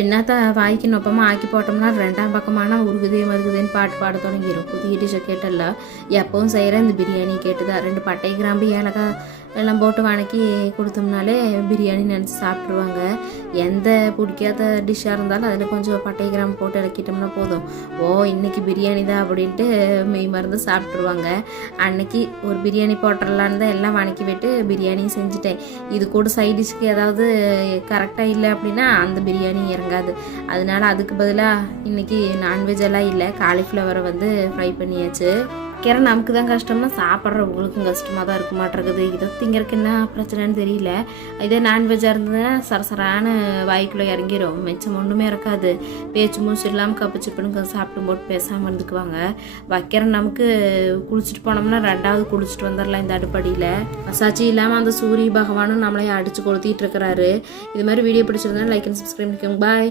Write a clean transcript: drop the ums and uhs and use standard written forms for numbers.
என்னத்த வாய்க்கு நொப்பமாக ஆக்கி போட்டோம்னா ரெண்டாம் பக்கமான உருகுதே மருகுதேன்னு பாட்டு பாட தொடங்கிடும். புதிய டிஷ்ஷை கேட்டல எப்பவும் செய்கிற இந்த பிரியாணி கேட்டுதான் 2 பட்டை கிராம்பு ஏலக்காய் எல்லாம் போட்டு வணக்கி கொடுத்தோம்னாலே பிரியாணி நினச்சி சாப்பிட்ருவாங்க. எந்த பிடிக்காத டிஷ்ஷாக இருந்தாலும் அதில் கொஞ்சம் பட்டை கிராம்பு போட்டு இறக்கிட்டோம்னா போதும், ஓ இன்றைக்கி பிரியாணி தான் அப்படின்ட்டு மெய் மருந்து சாப்பிட்ருவாங்க. அன்னைக்கு ஒரு பிரியாணி போட்டுடலான்னு தான் எல்லாம் வணக்கி விட்டு பிரியாணியும் செஞ்சுட்டேன். இது கூட சைட் டிஷ்க்கு ஏதாவது கரெக்டாக இல்லை அப்படின்னா அந்த பிரியாணி இறங்காது. அதனால அதுக்கு பதிலாக இன்றைக்கி நான்வெஜ் எல்லாம் இல்லை, காலிஃப்ளவரை வந்து ஃப்ரை பண்ணியாச்சு. கீரை நமக்கு தான் கஷ்டம்னா சாப்பிட்றவங்களுக்கும் கஷ்டமாக தான் இருக்க மாட்டேங்குது. இதை திங்கிறதுக்கு என்ன பிரச்சனைன்னு தெரியல. இதே நான்வெஜ்ஜாக இருந்ததுன்னா சரசரான வாய்க்குள்ளே இறங்கிடும், மிச்சம் ஒன்றுமே இருக்காது. பேச்சு மூச்சு இல்லாமல் கப்பு சிப்புன்னு சாப்பிட்டு போட்டு பேசாமல் இருந்துக்குவாங்க. வைக்கிற நமக்கு குளிச்சுட்டு போனோம்னா 2வது குளிச்சுட்டு வந்துடலாம் இந்த அடுப்படியில். மசாச்சி இல்லாமல் அந்த சூரிய பகவானும் நம்மளையும் அடித்து கொளுத்திட்டு இருக்கிறாரு. இது மாதிரி வீடியோ பிடிச்சிருந்தா லைக் அண்ட் சப்ஸ்கிரைப் பண்ணிக்கோங்க. பாய்.